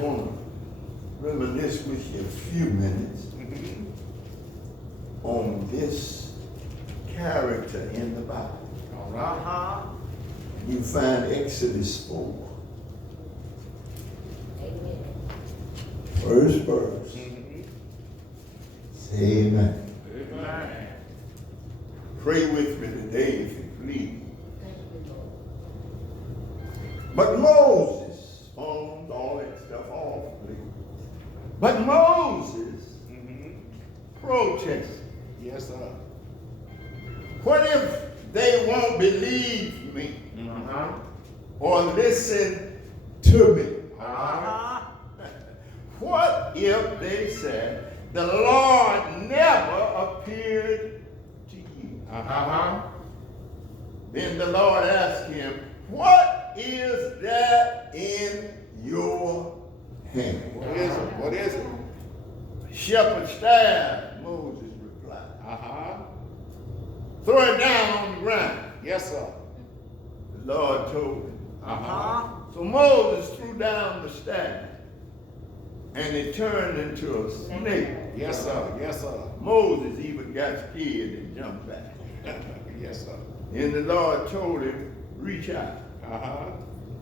want to reminisce with you a few minutes on this character in the Bible. All right. You find Exodus 4. Amen. First verse. Say amen. Amen. Pray with me today if you please. Thank you, Lord. But Moses farmed all that stuff off. But Moses protested. Yes, sir. What if they won't believe me or listen to me? What if they said, the Lord never appeared to you? Then the Lord asked him, what is that in your hand? What is it? What is it? Shepherd's staff, Moses replied. Throw it down on the ground. Yes, sir. The Lord told him. So Moses threw down the staff, and it turned into a snake. Yes, sir. Yes, sir. Moses even got scared and jumped back. Yes, sir. And the Lord told him, reach out Uh-huh.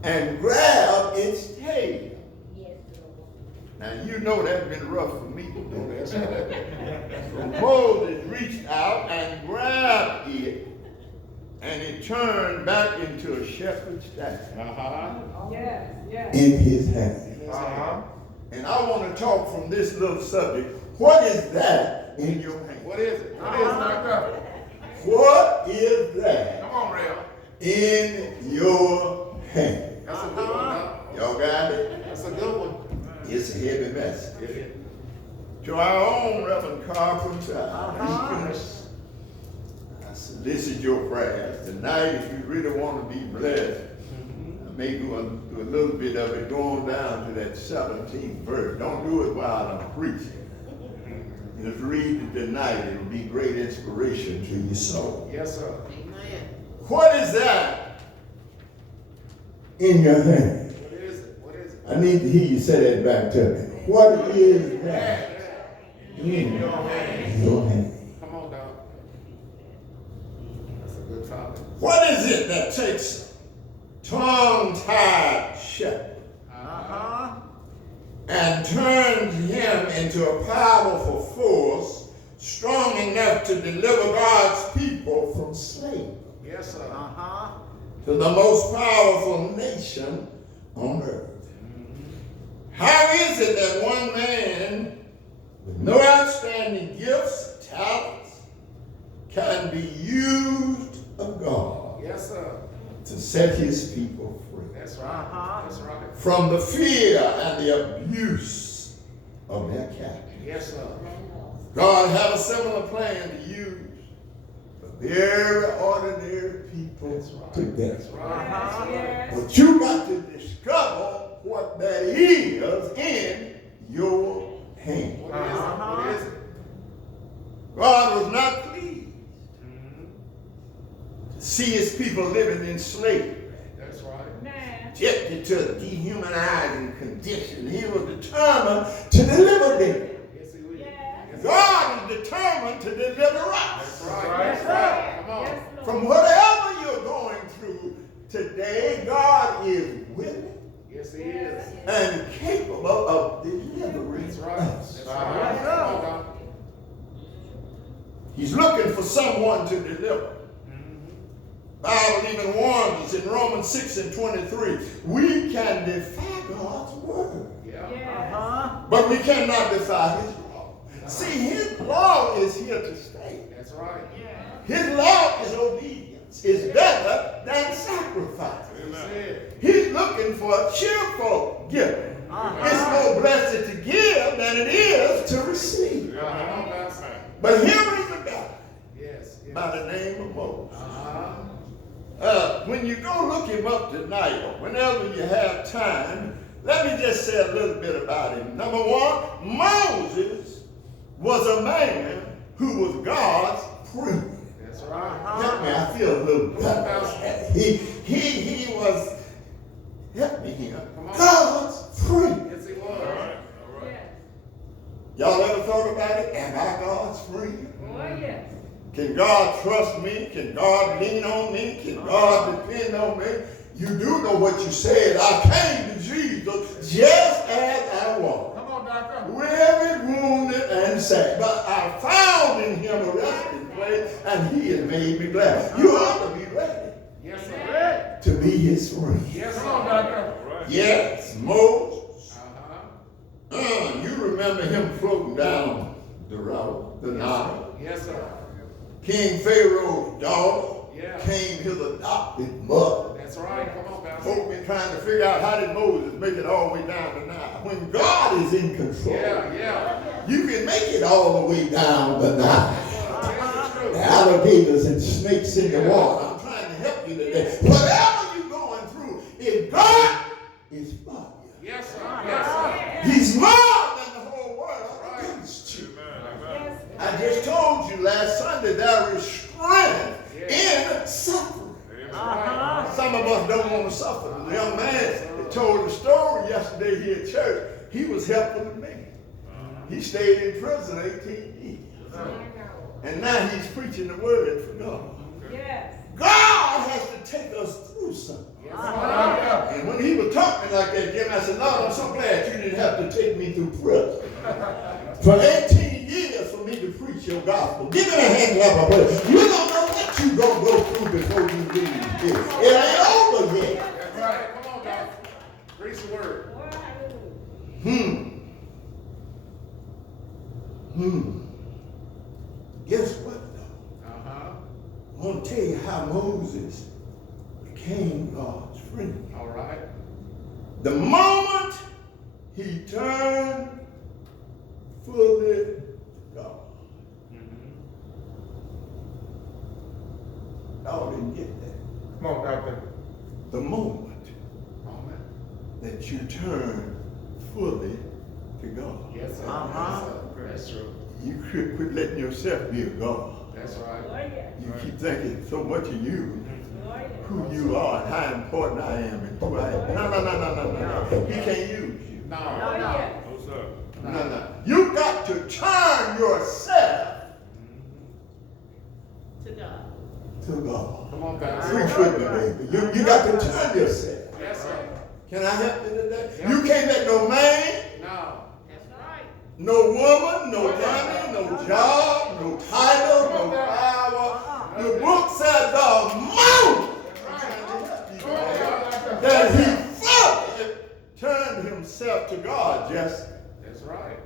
and grab its tail. Yes, Lord. Now you know that's been rough for me. Oh, that's right. So Moses reached out and grabbed it, and it turned back into a shepherd's staff Yes, yes. in his hand. And I want to talk from this little subject. What is that in your hand? What is it? What is it, Doctor? What is that Come on, Real. in your hand? That's a good one, Doc. Y'all got it? That's a good one. It's a heavy message. To our own Reverend Carpenter, our deacons, I solicit your prayers. Tonight, if you really want to be blessed, I may do a little bit of it going down to that 17th verse. Don't do it while I'm preaching. Just read it tonight. It'll be great inspiration to your soul. Yes, sir. Amen. What is that in your hand? What is it? What is it? I need to hear you say that back to me. What is that in Your hand. your hand? Come on, Doc. That's a good topic. What is it that takes a tongue-tied shepherd and turns him into a powerful force strong enough to deliver God's people from slavery Yes, sir. to the most powerful nation on earth? How is it that one man with no outstanding gifts, talents, can be used of God Yes, sir. to set his people free That's right. That's right. from the fear and the abuse of their captors? Yes, sir. God had a similar plan to use the very ordinary people That's right. today. That's right. Yes. But you got to discover what that is in your hand. What is it? What is it? God was not pleased to see his people living in slavery, That's right. Man. subjected to a dehumanizing condition. He was determined to deliver them. Yes, he will. Yes. God is determined to deliver That's us right. That's right. Come on. Yes, Lord. from whatever you're going through today. God is willing Yes, he is. and capable of delivering That's right. us. That's right. Come on, Doc. He's looking for someone to deliver. Bible even warns us in Romans 6:23, we can defy God's word, Yeah. Yes. but we cannot defy his law. See, his law is here to stay. That's right. His law is obedience. It's better than sacrifice. That's it. He's looking for a cheerful giver. It's more blessed to give than it is to receive. Come on, Doc. But here is a guy Yes. Yes. by the name of Moses. Uh-huh. When you go look him up tonight, or whenever you have time, let me just say a little bit about him. Number one, Moses was a man who was God's friend. That's right. Help me, I feel a little better. He was, help me here, Come on. God's friend. Yes, he was. my God's friend? Oh, yes. Can God trust me? Can God lean on me? Can God depend on me? You do know what you said. I came to Jesus just as I was. Come on, doctor. Weary, wounded, and sad. But I found in him a resting place, and he has made me glad. You ought to be ready Yes, sir. to be his friend. Yes, sir. Come on, doctor. Yes, Moses. Uh-huh. You remember him floating down the route, the Nile. Yes, sir. King Pharaoh's daughter Yeah. came his adopted mother. That's right. Come on, Pastor. Folk been trying to figure out how did Moses make it all the way down the Nile. When God is in control, Yeah. you can make it all the way down the Nile. Tell the truth. The alligators and snakes in the water. I'm trying to help you today. Whatever you're going through, if God is for you, Yes, sir. Yes, sir. he's more than the whole world against you. Yes. I just told you last Sunday there is strength in suffering. Some of us don't want to suffer. The young man that told the story yesterday here at church, he was helpful to me. He stayed in prison 18 years. And now he's preaching the word for God. Yes. God has to take us through something. And when he was talking like that, Jim, I said, Lord, I'm so glad you didn't have to take me through prison. For 18 years for me to preach your gospel. Give me a hand clap of praise. You don't know what you're going to go through before you leave this. It ain't over yet. That's right. Come on, doctor. Preach the word. Guess what, though? Uh-huh. I want to tell you how Moses became God's friend. All right. The moment he turned fully to God. Y'all didn't get that. Come on, doctor. The moment Moment. that you turn fully to God. Yes, sir. Uh-huh. Yes, sir. That's true. You quit letting yourself be a God. That's right. Oh, yes. You keep thinking so much of you, Oh, yes. who you are, and how important I am, and who I am. No. He can't use you. No. Oh, yes. No. You got to turn yourself To God. to God. Come on, Pastor. Preach with me, baby. You got to turn yourself. Yes, sir. Can I help you today? Yeah. You can't let no man, No. That's right. no woman, no money, no job, no title, no power. The book says the moment that he fully turned himself to God, Jesse. That's right.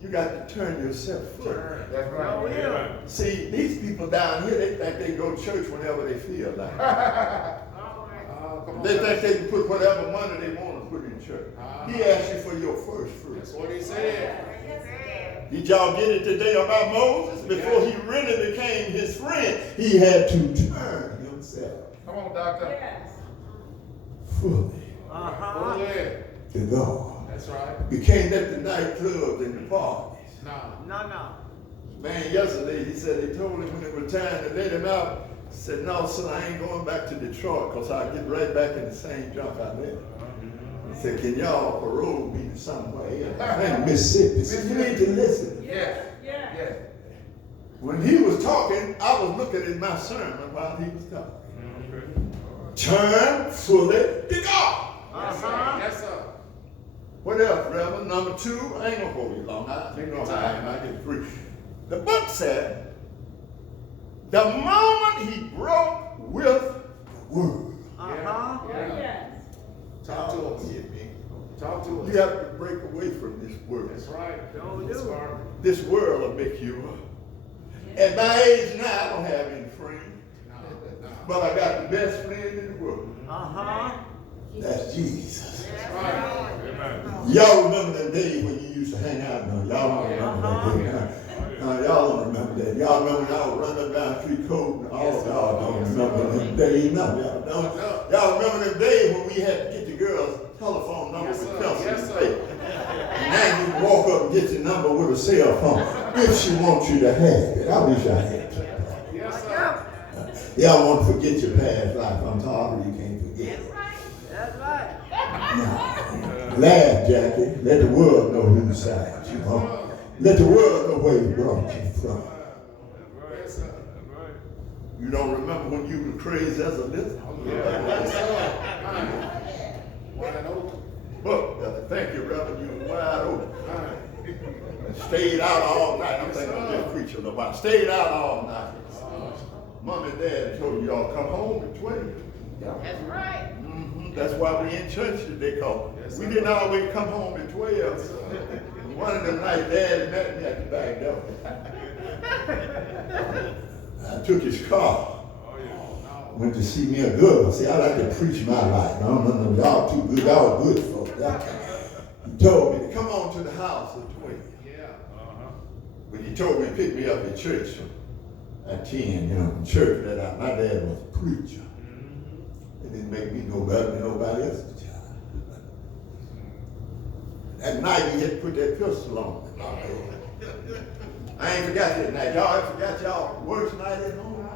You got to turn yourself fully. That's right. See, these people down here, they think they can go to church whenever they feel like it. All right. Come on. They think they can put whatever money they want to put in church. He asked you for your first That's fruit. what he said. Did y'all get it today about Moses? Before he really became his friend, he had to turn himself Come on, doctor. Yes. fully Go ahead. to God. That's right. You can't let the nightclubs and the parties. No. Man, yesterday he said they told him when it was time to let him out. He said, no, son, I ain't going back to Detroit because I'll get right back in the same junk I left. He said, can y'all parole me to somewhere else? In Mississippi. So you need to listen. Yes. Yes. Yes. When he was talking, I was looking at my sermon while he was talking. Turn fully to God. Yes, sir. Yes, sir. What else, Reverend? Number 2, I ain't gonna hold you long. You know how I am. I get free. The book said, the moment he broke with the word. Yeah. Oh, Yeah. yes. Talk to us. Get me. Talk to us. You have to break away from this world. That's right. Don't That's do it. right. This world will make you up. At my age now, I don't have any friends. No. But I got the best friend in the world. Uh-huh. That's Jesus. That's right. Y'all remember them days when you used to hang out? No, y'all don't remember that day. Y'all don't remember that. Y'all remember when y'all run up down the street code? All y'all don't remember them days. No, y'all don't. Y'all remember them days when we had to get the girl's telephone number Yes, with sir. pencil Yes, and sir. paper. And now you can walk up and get your number with a cell phone if she wants you to have it. I wish I had it. Yes, sir. Y'all want to forget your past life. I'm sorry you can't forget. That's right. Laugh, Jackie. Let the world know who's inside you. Huh? Let the world know where he brought you from. Yes, sir. You don't remember when you were crazy as a little? Yes, sir. Wide open. But thank you, brother. You were wide open. Right. Stayed out all night. I'm thinking I'm just preaching about. Stayed out all night. Mom and Dad told you all come home at 12. That's right. That's why we in church today, cause we didn't always come home at 12. One of the nights, Dad met me at the back door. I took his car. Went to see me a girl. See, I like to preach my life. No, y'all too good. Y'all good folks. He told me to come on to the house at 12. Yeah. But he told me to pick me up at church at 10, in church that my dad was a preacher. It didn't make me no better than nobody else's child. That night he had to put that pistol on me. I ain't forgot that night. Y'all ever forgot y'all worst night at home?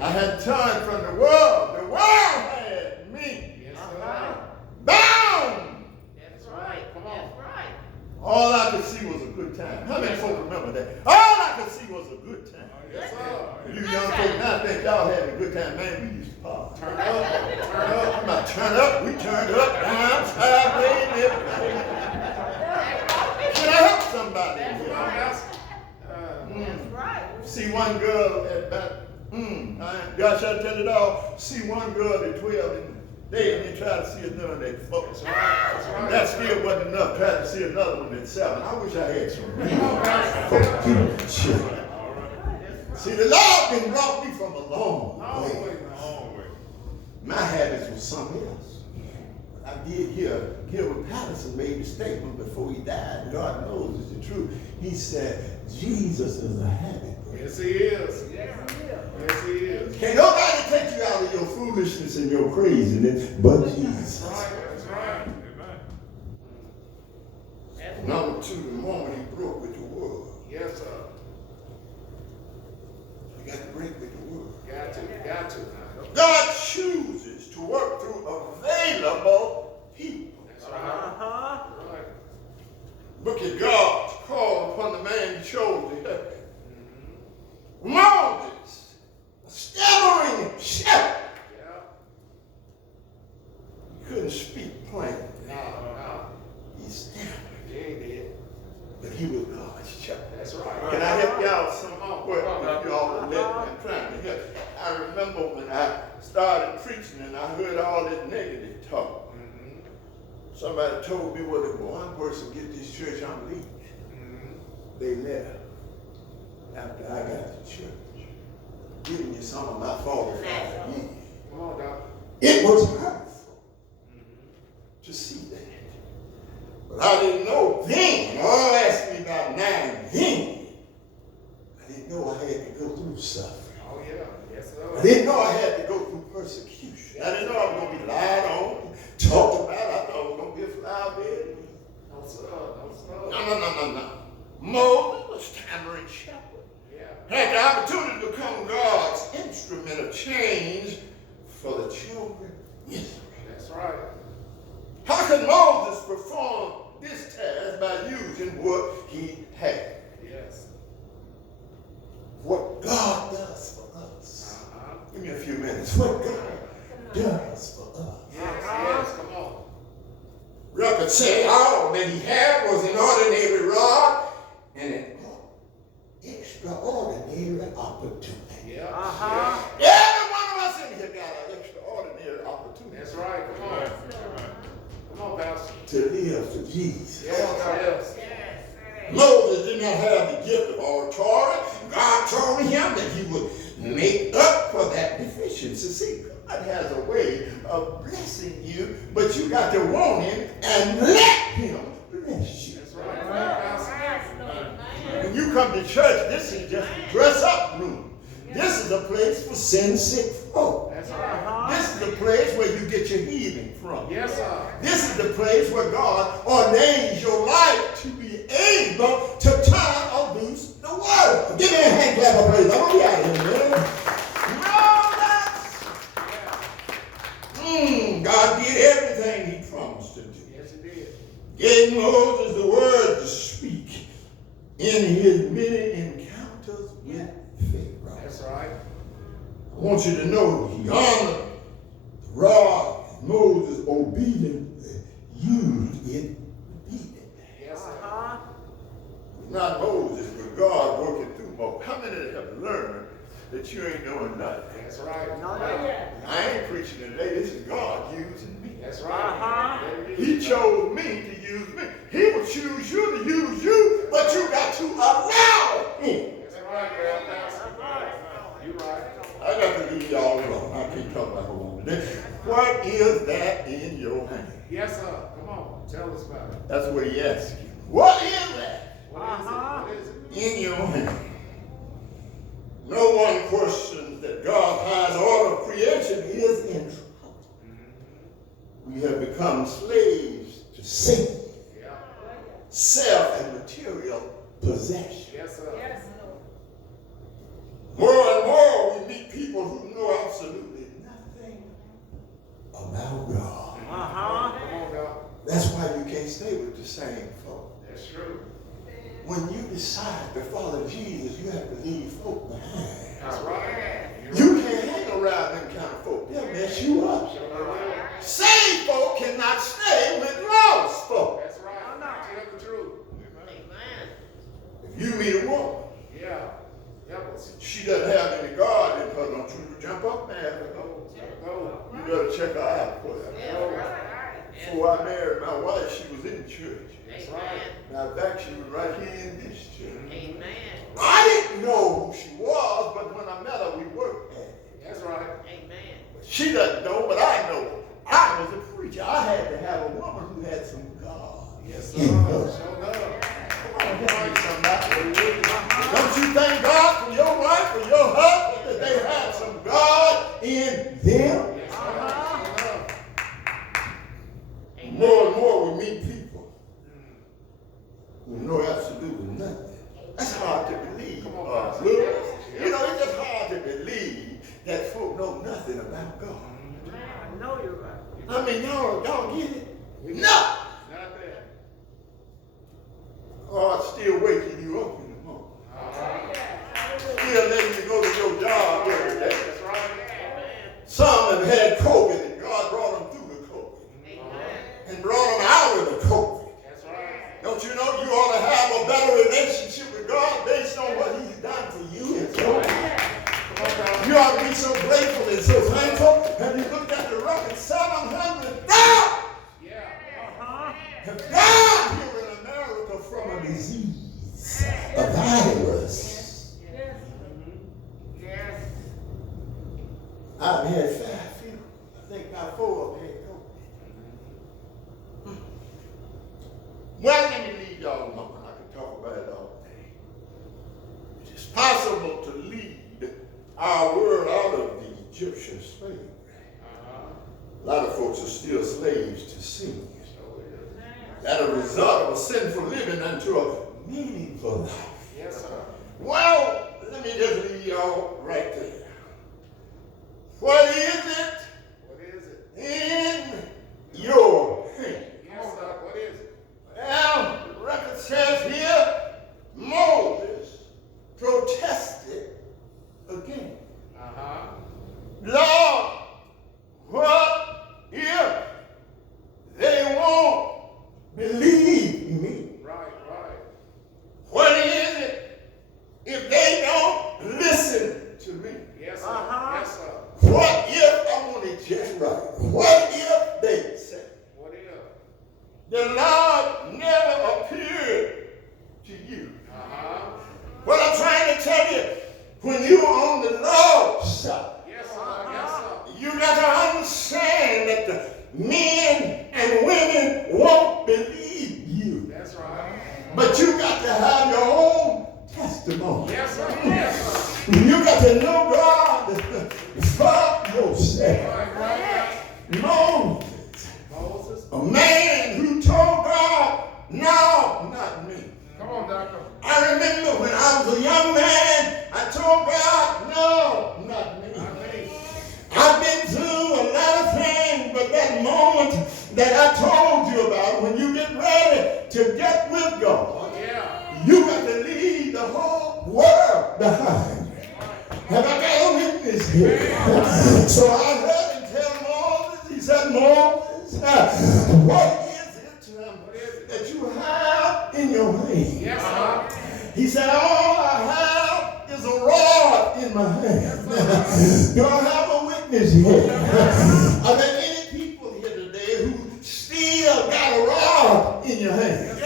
I had turned from the world. The world had me Yes, sir. bound. That's right. Come on. That's right. All I could see was a good time. How many folks remember that? All I could see was a good time. Yes, sir. You young folks now think y'all had a good time. Man, we used to party. Turn up. Turn up. I'm about to turn up. We turned up, down, sideways, and everything. Can I help somebody? That's Come on, right. guys. That's right. See one girl at about, God shall tell it all. See one girl at 12 and they try to see another at 4. That's right. That's right. That still wasn't enough. Tried to see another one at 7. I wish I had some Come on, guys. See, the Lord done brought me from a long Long way. way. My habits was something else. I did hear Gilbert Patterson made a statement before he died. God knows it's the truth. He said, Jesus is a habit. Yes, he is. Yes, he is. Can't nobody take you out of your foolishness and your craziness but Jesus. That's right. That's right. Number 2, the moment he broke with the world. Yes, sir. You got to break with the world. Got to. Got to. God chooses to work through available people. That's right. Right. Look at God's call upon the man he chose to help him. Moses, a stammering shepherd, Yeah. he couldn't speak plainly. No. He stammered, He ain't dead. but he was God's shepherd. That's right. Can I help y'all some Come on, more? come on. If y'all will let me, I'm trying to help. I remember when I started preaching and I heard all this negative talk. Somebody told me, well, if one person get this church, I'm leaving. They left after I got to church, giving you some of my 45 years. Come on, Doc. It was hurtful to see that. But I didn't know then. All asked me about 9 then. I didn't know I had to go through suffering. Oh, yeah. Yes, sir. I didn't know I had to go through persecution. I didn't know I was going to be lied on, talked about. I thought I was going to be a flower bed. No, sir. No, sir. No. Moses was stammering shepherd. Yeah. Had the opportunity to become God's instrument of change for the children of Israel. That's right. How could Moses perform this task by using what he had? Yes. What God does for us. Uh-huh. Give me a few minutes. What God does for us. Yes. Come on. Record say all that he had was an ordinary rod and an extraordinary opportunity. Yeah. Every one of us in here got an extraordinary opportunity. That's right. Come on. Come on, Pastor. To live for Jesus. Yes. Moses did not have the gift of oratory. God told him that he would make up for that deficiency. See, God has a way of blessing you, but you got to want him and let him bless you. That's right. Pastor. When you come to church, this is just a dress-up room. This is a place for sin-sick folk. That's right. This is the place where you get your healing from. Yes, sir. This is the place where God ordains your life to be able to turn or loose the world. Give me a hand clap of praise. I'm going to be out of here, man. God did everything he promised to do. Yes, he did. Gave Moses the word to speak in his many encounters with Pharaoh. That's right. I want you to know he honored the rod, and Moses obediently used it repeatedly. Yes, sir. Not Moses, but God working through Moses. How many have learned that you ain't doing nothing? That's right. I ain't preaching today. This is God using me. That's right. He chose me to use me. He will choose you to use you, but you got to allow him. That's right, Pastor. You're right. I got to leave y'all alone. I can't talk about hold on today. What is that in your hand? Yes, sir. Come on. Tell us about it. That's what he asked you. What is that What is it? What is it? in your hand? No one questions that God's highest order of creation is in trouble. We have become slaves to sin, Yeah. self, and material possession. Yes, sir. More and more we meet people who know absolutely nothing about God. Come on, God. That's why you can't stay with the same folk. That's true. When you decide to follow Jesus, you have to leave folk behind. That's right. You can't hang around them kind of folk. They'll mess you up. Saved folk cannot stay with lost folk. That's right. Tell the truth. Amen. If you meet a woman, Yeah. Help us. she doesn't have any God in her, don't you jump up, man. Go. You better check her out for that. That's right. Before I married my wife, she was in church. Amen. Now, in fact, she was right here in this church. Amen. I didn't know who she was, but when I met her, we worked at it. That's right. Amen. She doesn't know, but I know. I was a preacher. I had to have a woman who had some God. Yes, sir. in her. Show love. Come on, tell me somebody. Don't you thank God for your wife, for your husband, that they have some God in them? Yes, sir. Show love. More and more we meet people who know absolutely nothing. That's hard to believe. Come on, Pastor. Lou. You know, it's just hard to believe that folk know nothing about God. I know you're right. I mean, y'all get it? No! Not that. God's still waking you up in the morning. Uh-huh. Still letting you go to your job every day. That's right. Some have had COVID and God brought them through the COVID and brought them out of the COVID. That's right. Don't you know you ought to have a better relationship with God based on what he's done for you and so on? You ought to be so grateful and so thankful. Have you looked at the record? 700,000 Yeah. have died here in America from a disease, a virus. Yes. I've had 5 funerals. I think about 4 of them had COVID. Well, let me leave y'all alone. I could talk about it all day. It is possible to lead our world out of the Egyptian slavery. A lot of folks are still slaves to sin. That a result of a sinful living unto a meaningful life. Yes, sir. Well, let me just leave y'all right there. What is it What is it? in your hand? Yes, sir. What is it? Well, the record says here, Moses protested again. Uh-huh. Lord, what if they won't believe me? Right. What is it if they don't listen to me? Yes, sir. Yes, sir. What if, I want it just right, what if they say, What if? the Lord never appeared to you? Uh-huh. What I'm trying to tell you, when you're on the Lord's side, Yes, sir. Yes, sir. you got to understand that the men and women won't believe you. That's right. But you got to have your own testimony. Yes, sir. Yes, sir. You got to know God for yourself. Right. Moses, Moses. a man who told God, no, not me. Come on, Doctor. I remember when I was a young man, I told God, no, not me. Not me. I've been through a lot of things, but that moment that I told you about, when you get ready to get with God, Yeah. you got to leave behind me. Have I got a witness here? So I heard him tell Moses, he said, Moses, what is it that you have in your hand? Yes, sir. He said, all I have is a rod in my hand. Do I have a witness here? Are there any people here today who still got a rod in your hand?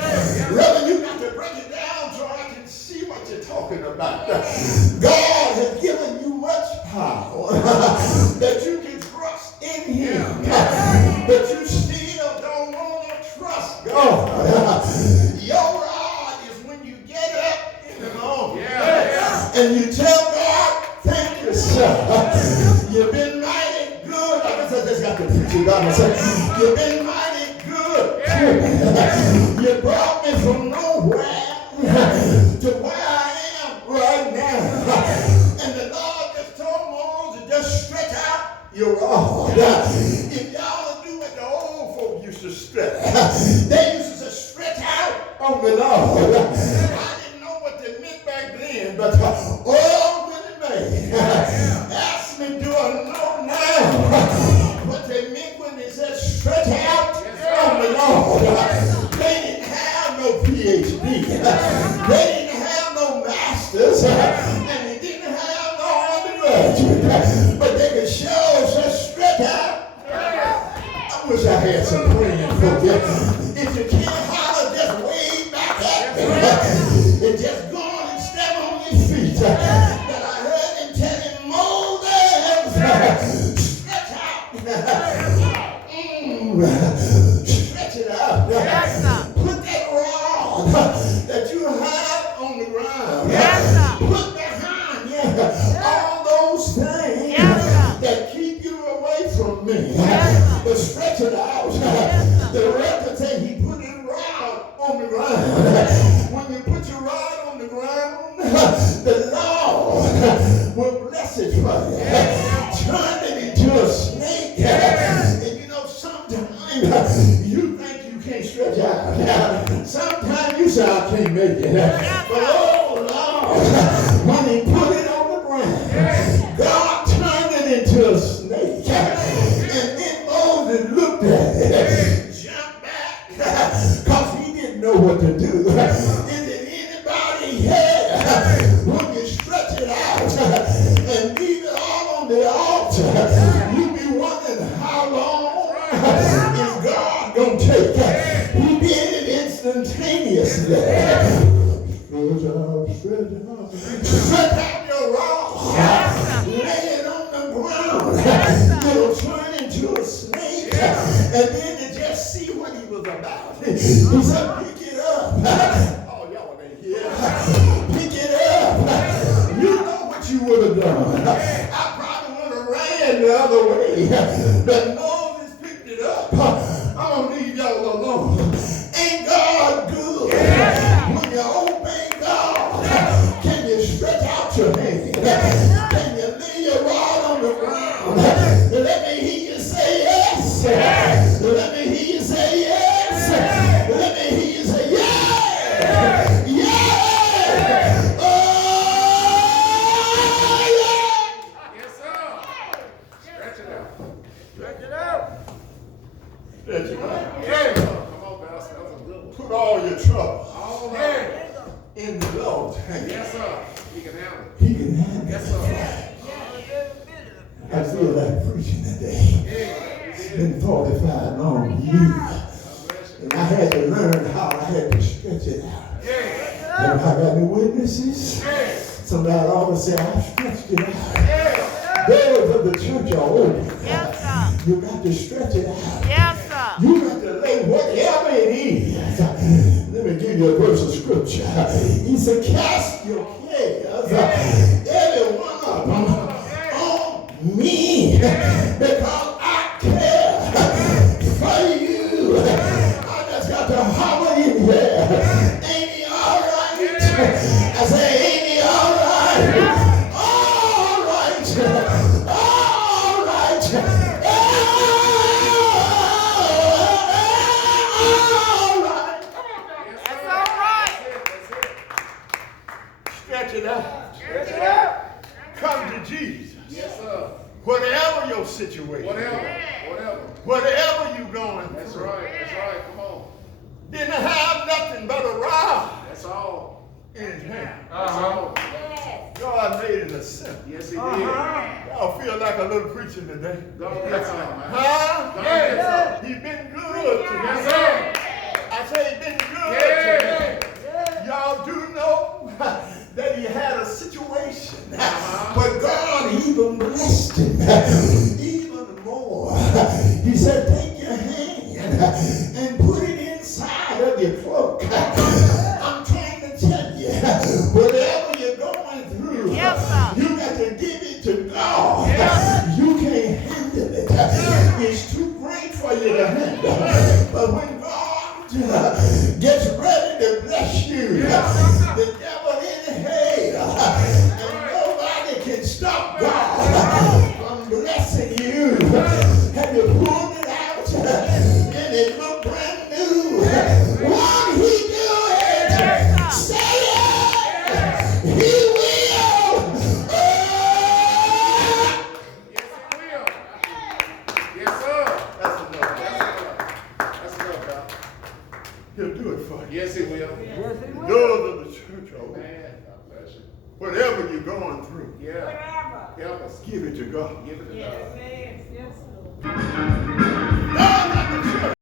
Brother, you got to break it down so I can see what you're talking about. God has given you much power that you can trust in Him, but you still don't want to trust God. Your rod is when you get up in the morning and you tell God, thank you, sir. You've been mighty good. I guess I just got to preach it. God said, you've been mighty good to me. You brought me from nowhere to where I am right now. And the Lord just told Moses, just stretch out your rod. If y'all do what the old folk used to stretch, they used to stretch out on the Lord. I didn't know what they meant back then, but oh, Willie Mae asked me, do I know now what they meant when they said stretch out on the Lord? They didn't have no PhD. They didn't have no masters. And they didn't have no undergraduate. But they could show just stretch out. I wish I had some praying folk here. If you can't holler, just wave back at me. And just go on and stand on your feet. That I heard him telling Moses, stretch out. Stretch it out. Put that rod that you have on the ground. Put behind you all those things that keep you away from me. But stretch it out. The record said he put his rod on the ground. When you put your rod on the ground, the Lord will bless it for you. Turn it into a snake. And you know, sometimes you think you can't stretch out. Sometimes you say, I can't make it. But oh Lord, when he put it on the ground, God turned it into a snake. And then Moses looked at it, jumped back, because he didn't know what to do. Is it anybody here? When you stretch it out and leave it all on the altar, you be wondering how long is God going to take? He did it instantaneously. Stretch out your rod. Lay it on the ground. It'll turn into a snake. And then you just see what he was about. He said, pick it up. Oh, y'all ain't here. Pick it up. You know what you would have done. I probably would have ran the other way. But Moses picked it up. I'm going to leave y'all alone. Ain't God good? When you obey God, can you stretch out your hand? Can you lay your rod on the ground? Let me hear you say yes. Let me hear you say yes. Let me hear you say yes. Yeah. Oh, yeah. Yes, sir. Stretch it out. Stretch it out. Stretch it out. Yeah. Come on, Pastor. That was a good one. Put all your trouble All right. in the Lord's hand. Yes, sir. He can handle it. He can handle it. Yes, sir. I feel like preaching today. It's been 45 long years. And I had to learn how I had to stretch it out. And I got any witnesses? Somebody always say, I stretched it out. Doors of the church are open. You got to stretch it out. You got to lay whatever it is. Let me give you a verse of scripture. He said, cast your cares, every one of them, on me, because I care for you. I just got to holler in here. Ain't he all right? I say, ain't he all right? All right. All right. Stretch it out. situation. Whatever. Whatever you going That's through. right. That's right. Come on. Didn't have nothing but a rod That's all. in his hand. That's all. Yes. God made it a simple. Yes, he did. Y'all feel like a little preacher today. Go get some, man. Huh? Go get some. He's been good to me. Yes, sir. I say he's been good Yeah. to me. Y'all do know that he had a situation, but God even blessed him even more. He said, take your hand and put it inside of your cloak. I'm trying to tell you, whatever you're going through, you got to give it to God. You can't handle it. It's too great for you to handle. But when God gets ready to bless you, the devil in hell, and nobody can stop God from blessing you. Have you pulled it out? And it look brand new. Won't he do it? Say it! He will! Yes, he will. Yes, sir. That's enough. That's enough, Doc. He'll do it for you. Yes, he will. Yes, he will. Those of the church, oh, Man, God bless you. whatever you're going through, Yeah. Whatever. Help us. give it to God. Give it to Yes. God. Yes, yes. God,